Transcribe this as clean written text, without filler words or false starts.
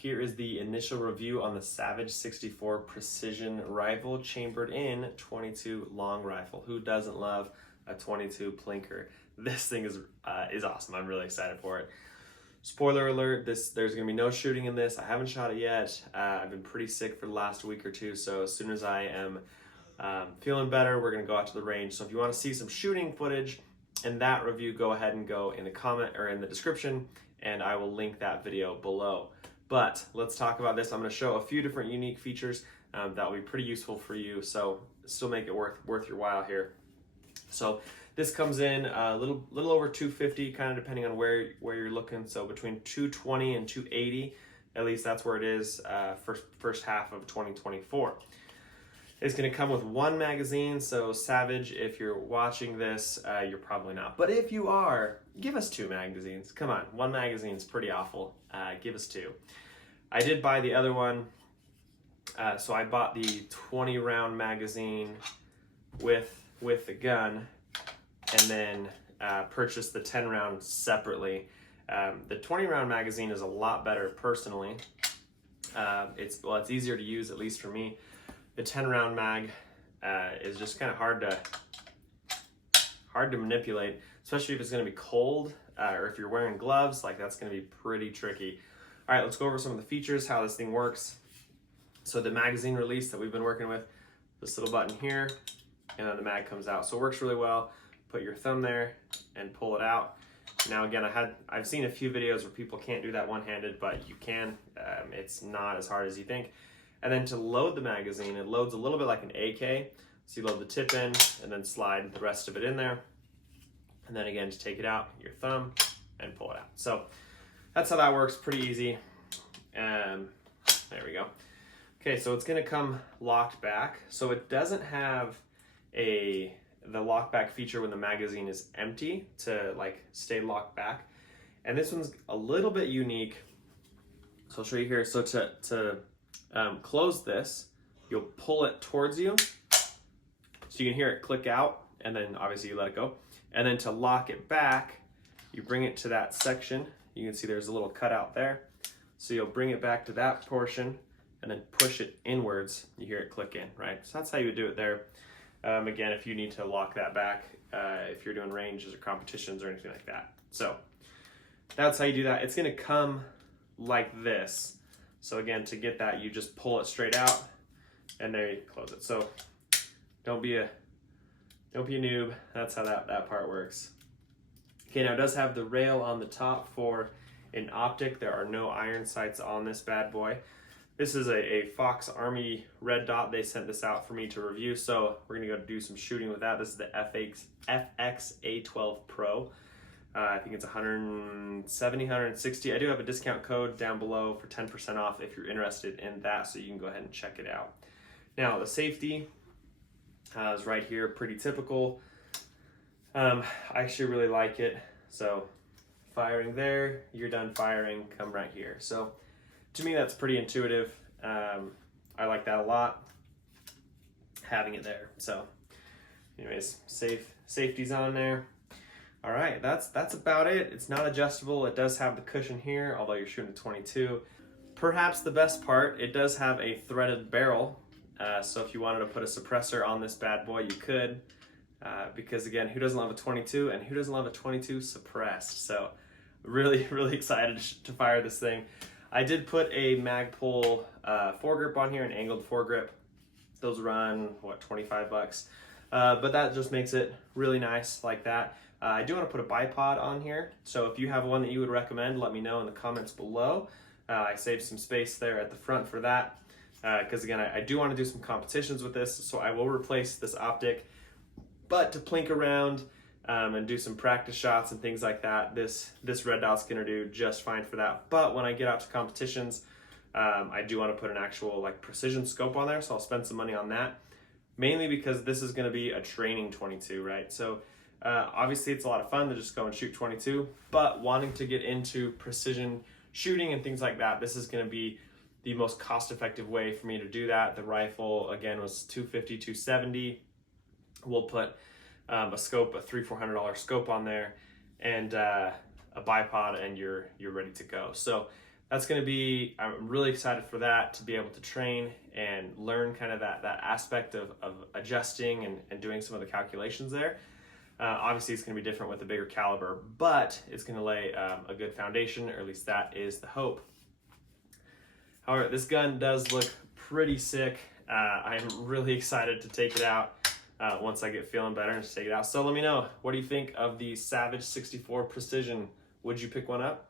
Here is the initial review on the Savage 64 Precision Rifle chambered in 22 long rifle. Who doesn't love a 22 plinker? This thing is awesome. I'm really excited for it. Spoiler alert, there's gonna be no shooting in this. I haven't shot it yet. I've been pretty sick for the last week or two, so as soon as I am feeling better, we're gonna go out to the range. So if you wanna see some shooting footage in that review, go ahead and go in the comment or in the description, and I will link that video below. But let's talk about this. I'm going to show a few different unique features that will be pretty useful for you, so still make it worth your while here. So this comes in a little over $250, kind of depending on where you're looking. So between $220 and $280, at least that's where it is first half of 2024. It's going to come with one magazine, so Savage, if you're watching this, you're probably not. But if you are, give us two magazines. Come on, one magazine's pretty awful. Give us two. I did buy the other one, so I bought the 20 round magazine with the gun, and then purchased the 10 round separately. The 20 round magazine is a lot better personally. It's easier to use, at least for me. The 10 round mag is just kind of hard to manipulate, especially if it's going to be cold or if you're wearing gloves. Like, that's going to be pretty tricky. All right, let's go over some of the features, how this thing works. So the magazine release that we've been working with, this little button here, and then the mag comes out. So it works really well. Put your thumb there and pull it out. Now again, I've seen a few videos where people can't do that one-handed, but you can. It's not as hard as you think. And then to load the magazine, it loads a little bit like an AK. So you load the tip in and then slide the rest of it in there. And then again, to take it out, your thumb and pull it out. So that's how that works, pretty easy. There we go. Okay, so it's gonna come locked back. So it doesn't have the lockback feature when the magazine is empty to like stay locked back. And this one's a little bit unique. So I'll show you here. So to close this, you'll pull it towards you so you can hear it click out, and then obviously you let it go. And then to lock it back, you bring it to that section. You can see there's a little cutout there. So you'll bring it back to that portion and then push it inwards. You hear it click in, right? So that's how you would do it there. Again, if you need to lock that back, if you're doing ranges or competitions or anything like that. So that's how you do that. It's gonna come like this. So again, to get that, you just pull it straight out, and there you close it. So don't be a noob. That's how that part works. Okay, now it does have the rail on the top for an optic. There are no iron sights on this bad boy. This is a Fox Army Red Dot. They sent this out for me to review, so we're gonna go do some shooting with that. This is the FX A12 Pro. I think it's 170, 160. I do have a discount code down below for 10% off if you're interested in that, so you can go ahead and check it out. Now, the safety is right here, pretty typical. I actually really like it. So firing there, you're done firing, come right here. So to me, that's pretty intuitive. I like that a lot, having it there. So anyways, safety's on there. All right, that's about it. It's not adjustable. It does have the cushion here, although you're shooting a 22. Perhaps the best part, it does have a threaded barrel. So if you wanted to put a suppressor on this bad boy, you could. Because again, who doesn't love a 22, and who doesn't love a 22 suppressed? So really, really excited to fire this thing. I did put a Magpul foregrip on here, an angled foregrip. Those run, what, 25 bucks? But that just makes it really nice like that. I do want to put a bipod on here, so if you have one that you would recommend, let me know in the comments below. I saved some space there at the front for that, because again, I do want to do some competitions with this, so I will replace this optic. But to plink around and do some practice shots and things like that, this Red Dot's gonna do just fine for that. But when I get out to competitions, I do want to put an actual like precision scope on there, so I'll spend some money on that. Mainly because this is gonna be a training 22, right? So obviously it's a lot of fun to just go and shoot 22, but wanting to get into precision shooting and things like that, this is gonna be the most cost-effective way for me to do that. The rifle, again, was $250, $270. We'll put a scope, a $300-$400 scope on there, and a bipod, and you're ready to go. So that's going to be, I'm really excited for that, to be able to train and learn kind of that aspect of adjusting and doing some of the calculations there. Obviously, it's going to be different with a bigger caliber, but it's going to lay a good foundation, or at least that is the hope. However, this gun does look pretty sick. I'm really excited to take it out once I get feeling better and to take it out. So let me know, what do you think of the Savage 64 Precision? Would you pick one up?